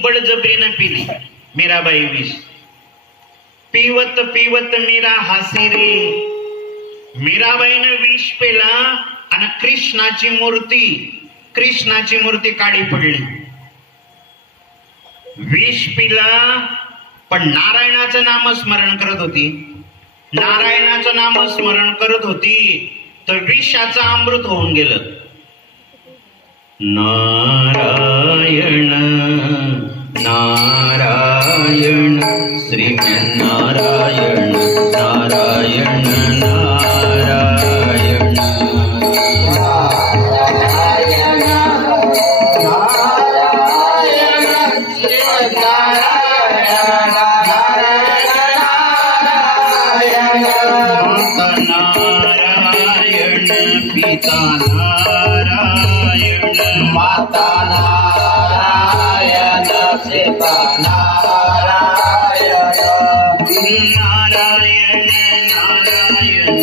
बळजबरीनं पिली मीराबाई विष. पिवत पिवत मीरा हसी रे. मीराबाईनं विष पेला आणि कृष्णाची मूर्ती काळी पडली. विष पिला पण नारायणाचं नामस्मरण करत होती. नारायणाचं नामस्मरण करत होती तर विषाचं अमृत होऊन गेलं. नारायण नारायण श्रीमन्नारायण नारायण नारायण पिता नारायण माता नारायण पिता नारायण नारायण नारायण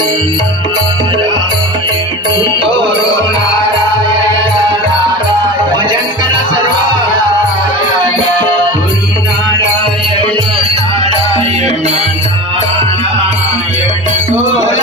नारायण गुरु नारायण नारायण भजन करा सर्व. गुरु नारायण नारायण नारायण गुरु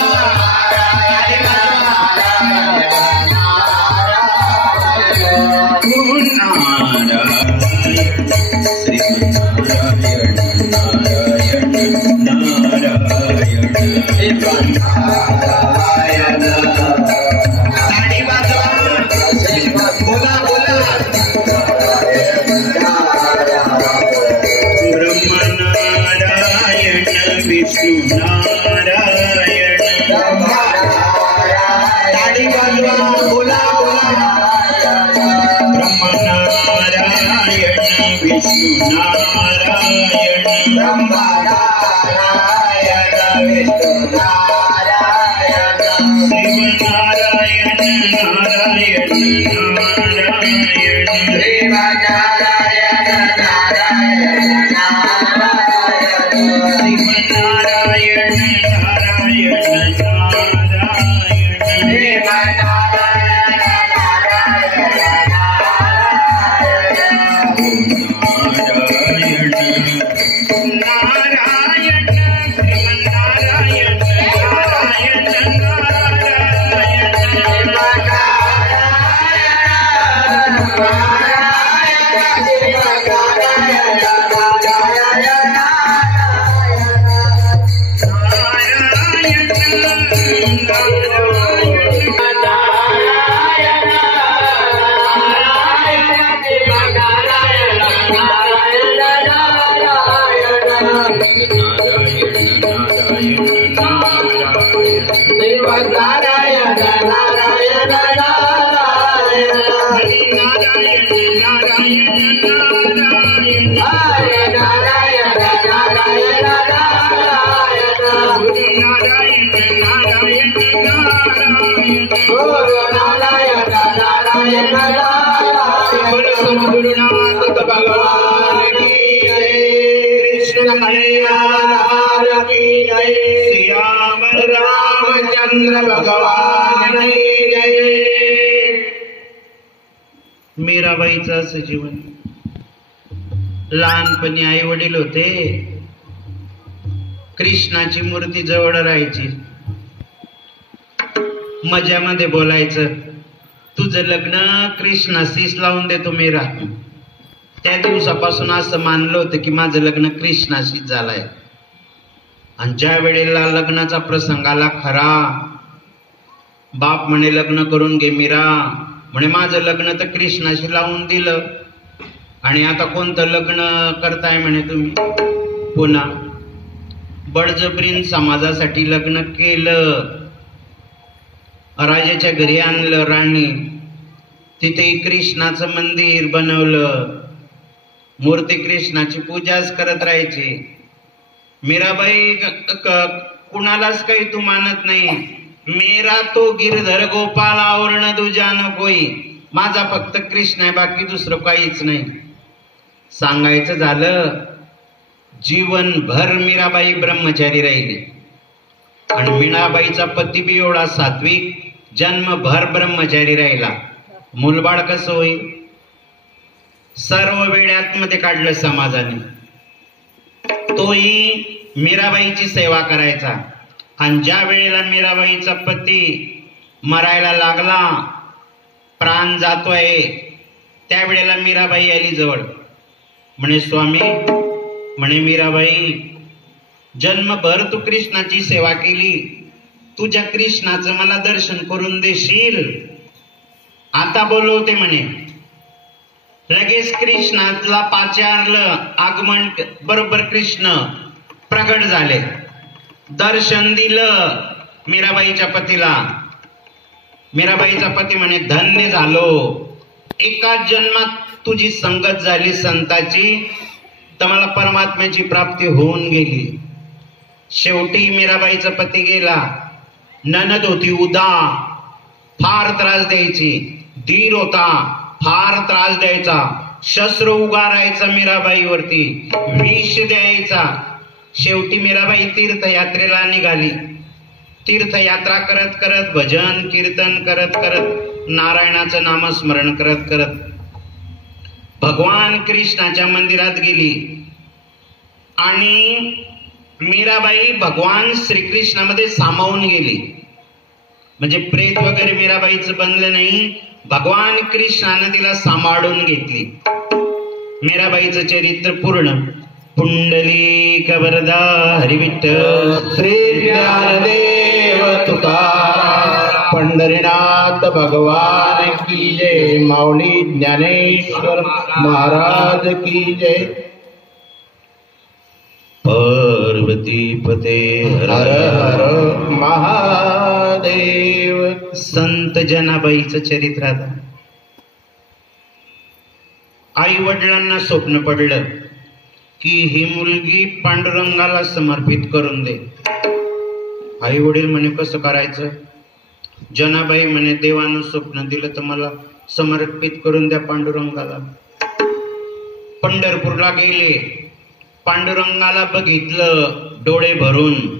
मीराबाईचं असं जीवन. लहानपणी आई वडील होते, कृष्णाची मूर्ती जवळ राहायची, मजामध्ये बोलायचं तुझं लग्न कृष्णाशीच लावून देतो मीरा. त्या दिवसापासून असं मानलं होतं की माझं लग्न कृष्णाशीच झालंय. आणि ज्या वेळेला लग्नाचा प्रसंग आला खरा, बाप म्हणे लग्न करून घे मीरा. म्हणे माझं लग्न तर कृष्णाशी लावून दिलं आणि आता कोणतं लग्न करताय म्हणे तुम्ही. पुन्हा बळजबरीन समाजासाठी लग्न केलं. राजाच्या घरी आणलं राणी, तिथे कृष्णाचं मंदिर बनवलं, मूर्ती कृष्णाची पूजाच करत राहायची. मीराबाई कुणालाच काही तू मानत नाही. मेरा तो गिरधर गोपाल आवरण दुजा नकोई, माझा फक्त कृष्ण आहे, बाकी दुसरं काहीच नाही. सांगायचं झालं जीवनभर मीराबाई ब्रह्मचारी राहिली. आणि मीराबाईचा पती बी एवढा सात्विक, जन्मभर ब्रह्मचारी राहिला. मुलबाळ कसं होईल? सर्व वेड्यात मध्ये काढलं समाजाने. तोही मीराबाईची सेवा करायचा. आणि ज्या वेळेला मीराबाईचा पती मरायला लागला, प्राण जातोय, त्यावेळेला मीराबाई आली जवळ. म्हणे स्वामी, म्हणे मीराबाई, जन्मभर तू कृष्णाची सेवा केली, तुझ्या कृष्णाचं मला दर्शन करून देशील? आता बोलवते म्हणे. लगेच कृष्णाला पाचारलं, आगमन, बरोबर कृष्ण प्रगट झाले, दर्शन दिलं मीराबाईच्या पतीला. मीराबाईचा पती म्हणे धन्य झालो, एका जन्मात तुझी संगत झाली संताची, तर मला परमात्म्याची प्राप्ती होऊन गेली. शेवटी मीराबाईचा पती गेला. ननद होती उदा, फार त्रास द्यायची. धीर होता, फार त्रास द्यायचा. शस्त्र उगारायचा मीराबाईवरती, विष द्यायचा. शेवटी मीराबाई तीर्थयात्रेला निघाली. तीर्थयात्रा करत करत, भजन कीर्तन करत करत, नारायणाचं नामस्मरण करत करत भगवान कृष्णाच्या मंदिरात गेली. आणि मीराबाई भगवान श्रीकृष्णामध्ये सामावून गेली. म्हणजे प्रेत वगैरे मीराबाईचं बनलं नाही, भगवान कृष्णानं तिला सांभाळून घेतली. मीराबाईचं चरित्र पूर्ण. पुंडलिक वरदा हरी विठ्ठल श्री ज्ञानदेव तुकाराम पंढरीनाथ भगवान की जय. माऊली ज्ञानेश्वर महाराज की जय. पार्वती पते हर हर महादेव. संत जनाबाईचं चरित्र. आता आई वडिलांना स्वप्न पडलं की ही मुलगी पांडुरंगाला समर्पित करून दे. आई वडील म्हणे कसं करायचं? जनाबाई म्हणे देवानं स्वप्न दिलं तर मला समर्पित करून द्या पांडुरंगाला. पंढरपूरला गेले, पांडुरंगाला बघितलं डोळे भरून.